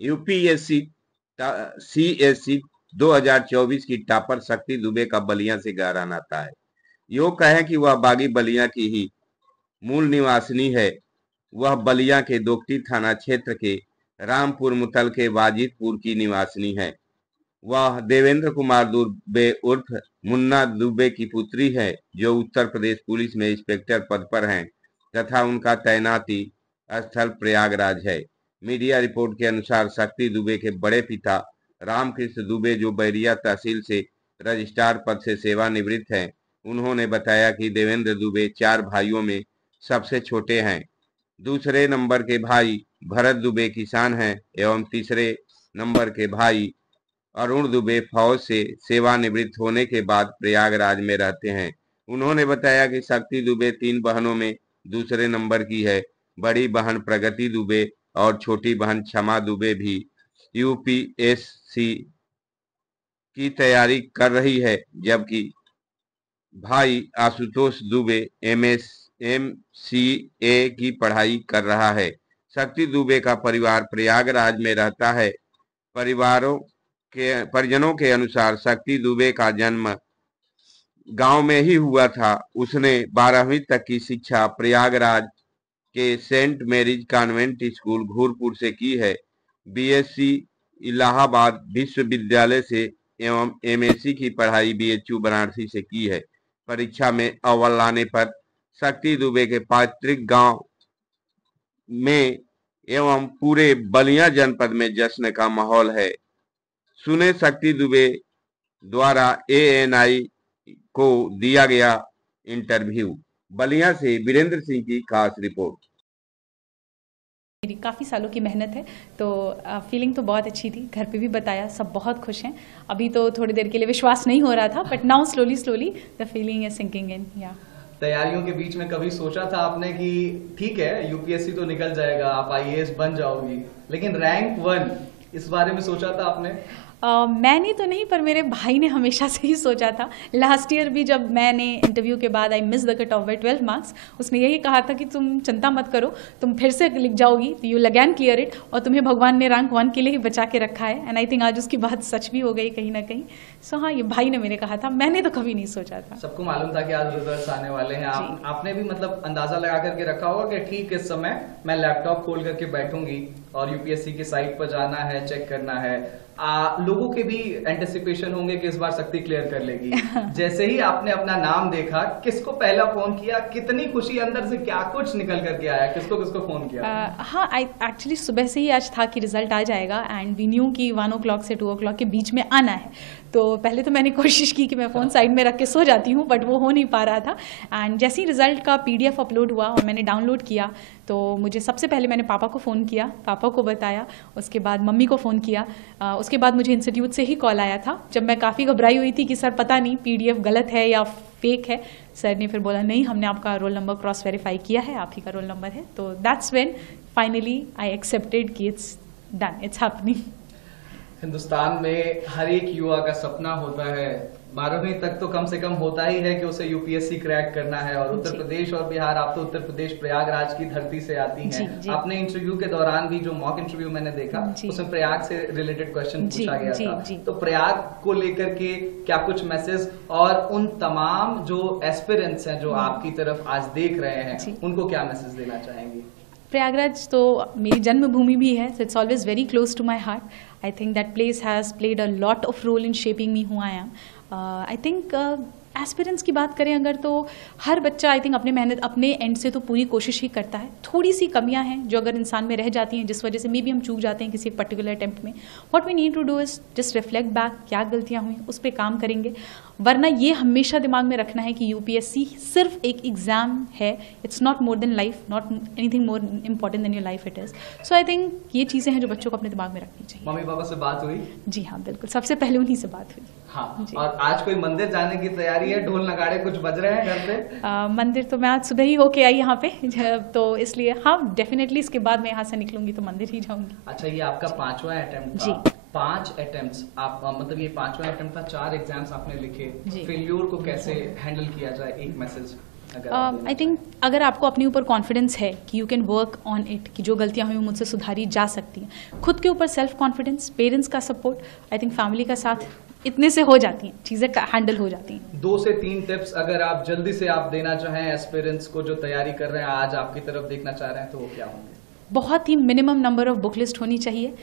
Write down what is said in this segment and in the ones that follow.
UPSC CSC 2024 की topper शक्ति दुबे का बलिया से गहरा नाता है। योग कहें कि वह बागी बलिया की ही मूल निवासिनी है। वह बलिया के दोकटी थाना क्षेत्र के रामपुर मुतल के वाजिदपुर की निवासिनी है। वह देवेंद्र कुमार दुबे उर्फ मुन्ना दुबे की पुत्री है, जो उत्तर प्रदेश पुलिस में इंस्पेक्टर पद पर हैं तथा उनका तैनाती स्थल प्रयागराज है। मीडिया रिपोर्ट के अनुसार शक्ति दुबे के बड़े पिता रामकृष्ण दुबे, जो बैरिया तहसील से रजिस्ट्रार पद से सेवानिवृत्त हैं, उन्होंने बताया कि देवेंद्र दुबे 4 भाइयों में सबसे छोटे हैं। दूसरे नंबर के भाई भरत दुबे किसान हैं एवं तीसरे नंबर के भाई अरुण दुबे फौज से सेवानिवृत्त होने के बाद प्रयागराज में रहते हैं। उन्होंने बताया कि शक्ति दुबे 3 बहनों में दूसरे नंबर की है। बड़ी बहन प्रगति दुबे और छोटी बहन क्षमा दुबे भी यूपीएससी की तैयारी कर रही है, जबकि भाई आशुतोष दुबे एमसीए की पढ़ाई कर रहा है। शक्ति दुबे का परिवार प्रयागराज में रहता है। परिजनों के अनुसार शक्ति दुबे का जन्म गांव में ही हुआ था। उसने 12वीं तक की शिक्षा प्रयागराज के Saint Mary's convent school Ghurpur से की है। बीएससी इलाहाबाद विश्वविद्यालय से एवं एमएससी की पढ़ाई बीएचयू वाराणसी से की है। परीक्षा में अव्वल लाने पर शक्ति दुबे के पैतृक गांव में एवं पूरे बलिया जनपद में जश्न का माहौल है। सुने शक्ति दुबे द्वारा एएनआई को दिया गया इंटरव्यू। बलिया से वीरेंद्र सिंह की खास रिपोर्ट। मेरी काफ़ी सालों की मेहनत है, तो फीलिंग तो बहुत अच्छी थी। घर पे भी बताया, सब बहुत खुश हैं। अभी तो थोड़ी देर के लिए विश्वास नहीं हो रहा था, but now slowly the feeling is sinking in. या तैयारियों के बीच में कभी सोचा था आपने कि ठीक है यूपीएससी तो निकल जाएगा, आप आईएएस बन जाओगी, लेकिन रैंक 1 इस बारे में सोचा था आपने? मैंने तो नहीं, पर मेरे भाई ने हमेशा से ही सोचा था। लास्ट ईयर भी जब मैंने इंटरव्यू के बाद I miss the cut off by 12 marks, उसने यही कहा था कि तुम चिंता मत करो, तुम फिर से लिख जाओगी, you will again clear it, और तुम्हें भगवान ने रैंक 1 के लिए ही बचा के रखा है। एंड आई थिंक आज उसकी बात सच भी हो गई कहीं ना कहीं। सो हाँ, ये भाई ने मेरे कहा था, मैंने तो कभी नहीं सोचा था। सबको मालूम था कि आज रिजल्ट्स आने वाले हैं। आपने भी मतलब अंदाजा लगा करके रखा होगा कि ठीक इस समय मैं लैपटॉप खोल करके बैठूंगी और यूपीएससी की साइट पर जाना है, चेक करना है। लोगों के भी एंटिसिपेशन होंगे कि इस बार शक्ति क्लियर कर लेगी। जैसे ही आपने अपना नाम देखा, किसको पहला फोन किया, कितनी खुशी अंदर से, क्या कुछ निकल करके आया, किसको किसको फोन किया? हाँ, एक्चुअली सुबह से ही आज था कि रिजल्ट आ जाएगा, एंड वी न्यू कि 1 o'clock से 2 o'clock के बीच में आना है। तो पहले तो मैंने कोशिश की कि मैं फ़ोन साइड में रख के सो जाती हूँ, बट वो हो नहीं पा रहा था। एंड जैसे ही रिजल्ट का पीडीएफ अपलोड हुआ और मैंने डाउनलोड किया, तो मुझे सबसे पहले मैंने पापा को फ़ोन किया, पापा को बताया, उसके बाद मम्मी को फ़ोन किया। उसके बाद मुझे इंस्टीट्यूट से ही कॉल आया था, जब मैं काफ़ी घबराई हुई थी कि सर पता नहीं पीडीएफ गलत है या फेक है। सर ने फिर बोला नहीं, हमने आपका रोल नंबर क्रॉस वेरीफाई किया है, आप ही का रोल नंबर है। तो that's when finally I accepted कि it's done, it's happening. Hindustan में हर एक युवा का सपना होता है, 12वीं तक तो कम से कम होता ही है कि उसे यूपीएससी क्रैक करना है। और उत्तर प्रदेश और बिहार, आप तो उत्तर प्रदेश प्रयागराज की धरती से आती हैं। आपने इंटरव्यू के दौरान भी, जो मॉक इंटरव्यू मैंने देखा, उसमें प्रयाग से रिलेटेड क्वेश्चन पूछा गया था। तो प्रयाग को लेकर के क्या कुछ मैसेज, और उन तमाम जो एस्पिरेंट्स हैं जो आपकी तरफ आज देख रहे हैं, उनको क्या मैसेज देना चाहेंगे? प्रयागराज तो मेरी जन्मभूमि भी है, so it's always very close to my heart. I think that place has played a lot of role in shaping me who I am. I think aspirants की बात करें अगर, तो हर बच्चा आई थिंक अपने मेहनत, अपने एंड से तो पूरी कोशिश ही करता है। थोड़ी सी कमियां हैं जो अगर इंसान में रह जाती हैं, जिस वजह से मे बी हम चूक जाते हैं किसी एक पर्टिकुलर अटेम्प्ट में। What we need to do is just reflect back, क्या गलतियां हुई, उस पर काम करेंगे। वरना ये हमेशा दिमाग में रखना है कि यूपीएससी सिर्फ एक एग्जाम है, it's not more than life, not anything more important than your life it is. So I think ये चीज़ें हैं जो बच्चों को अपने दिमाग में रखनी चाहिए। मम्मी पापा से बात हुई? जी हाँ, बिल्कुल, सबसे पहले उन्हीं से बात हुई। हाँ, और आज कोई मंदिर जाने की तैयारी है? ढोल नगाड़े कुछ बज रहे हैं घर पे? मंदिर तो मैं आज सुबह ही होके आई यहाँ पे, तो इसलिए हाँ डेफिनेटली इसके बाद मैं यहाँ से निकलूंगी तो मंदिर ही जाऊंगी। अच्छा, ये आपका 5वां अटेम्प्ट था? 5 अटेम्प्ट्स, आप मतलब ये 5वां अटेम्प्ट था, 4 एग्जाम्स आपने लिखे। फेल्योर को कैसे हैंडल किया जाए, एक मैसेज? अगर आप आई थिंक अगर आपको अपने ऊपर कॉन्फिडेंस है कि you can work on it, कि जो गलतियां हुई मुझसे सुधारी जा सकती हैं, खुद के ऊपर सेल्फ कॉन्फिडेंस, पेरेंट्स का सपोर्ट, आई थिंक फैमिली का साथ, इतने से हो जाती हैं चीज़ें, हैंडल हो जाती हैं। 2 से 3 टिप्स अगर आप जल्दी से आप देना चाहें एस्पिरेंट्स को जो तैयारी कर रहे हैं, आज आपकी तरफ देखना चाह रहे हैं, तो वो क्या होंगे? बहुत ही minimum number of book list होनी चाहिए,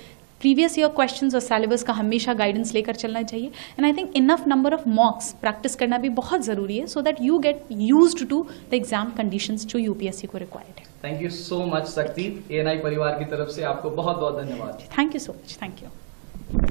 प्रीवियस ईयर क्वेश्चंस और सिलेबस का हमेशा गाइडेंस लेकर चलना चाहिए, and I think enough number of mocks practice करना भी बहुत ज़रूरी है, so that you get used to the exam conditions जो यूपीएससी को रिक्वायर्ड है। Thank you so much Shakti, ANI परिवार की तरफ से आपको बहुत बहुत धन्यवाद। Thank you so much, thank you.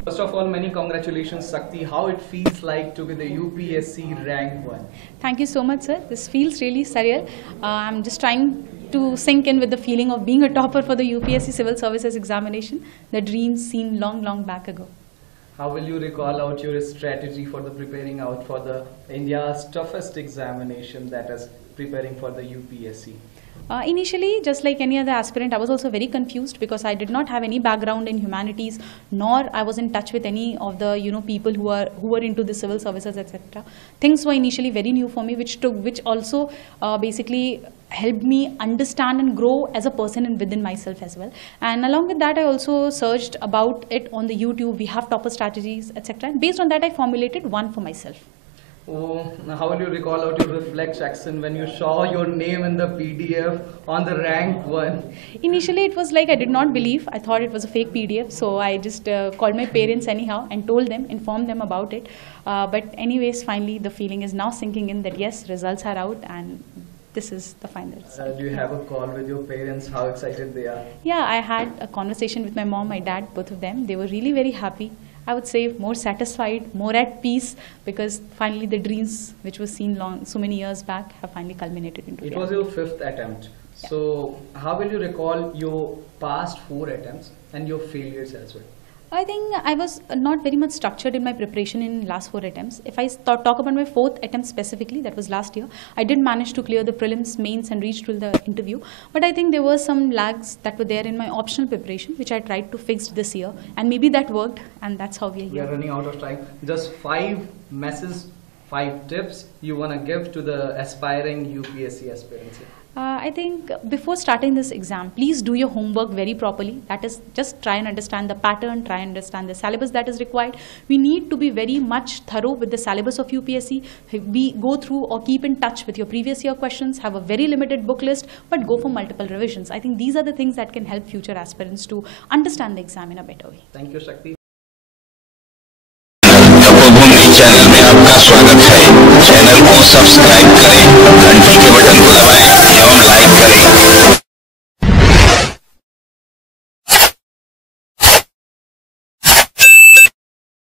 First of all, many congratulations, Shakti. How it feels like to be the UPSC rank 1? Thank you so much, sir. This feels really surreal. I'm just trying to sink in with the feeling of being a topper for the UPSC Civil Services examination, the dream seen long, long back ago. How will you recall out your strategy for the preparing out for the India's toughest examination, that is preparing for the UPSC? Initially, just like any other aspirant, I was also very confused because I did not have any background in humanities, nor I was in touch with any of the people who were into the civil services, etc. Things were initially very new for me, which also basically helped me understand and grow as a person and within myself as well. And along with that, I also searched about it on the YouTube. We have topper strategies, etc. And based on that, I formulated one for myself. Oh, how will you recall out your reflection when you saw your name in the PDF on the rank 1? Initially, it was like I did not believe. I thought it was a fake PDF. So I just called my parents anyhow and told them, informed them about it. But anyways, finally, the feeling is now sinking in that yes, results are out and this is the final result. Do you have a call with your parents? How excited they are? Yeah, I had a conversation with my mom, my dad, both of them. They were really very happy. I would say more satisfied, more at peace, because finally the dreams which was seen so many years back have finally culminated into It was your 5th attempt. Yeah. So how will you recall your past 4 attempts and your failures as well? I think I was not very much structured in my preparation in last 4 attempts. If I talk about my 4th attempt specifically, that was last year, I did manage to clear the prelims, mains and reach to the interview. But I think there were some lags that were there in my optional preparation, which I tried to fix this year. And maybe that worked, and that's how we are We are here. running out of time. Just 5 messages, 5 tips you want to give to the aspiring UPSC aspirants. I think before starting this exam, please do your homework very properly. That is, just try and understand the pattern, try and understand the syllabus that is required. We need to be very much thorough with the syllabus of UPSC. We go through or keep in touch with your previous year questions, have a very limited book list, but go for multiple revisions. I think these are the things that can help future aspirants to understand the exam in a better way. Thank you, Shakti. Tapobhumi channel में आपका स्वागत है। Channel को subscribe करें,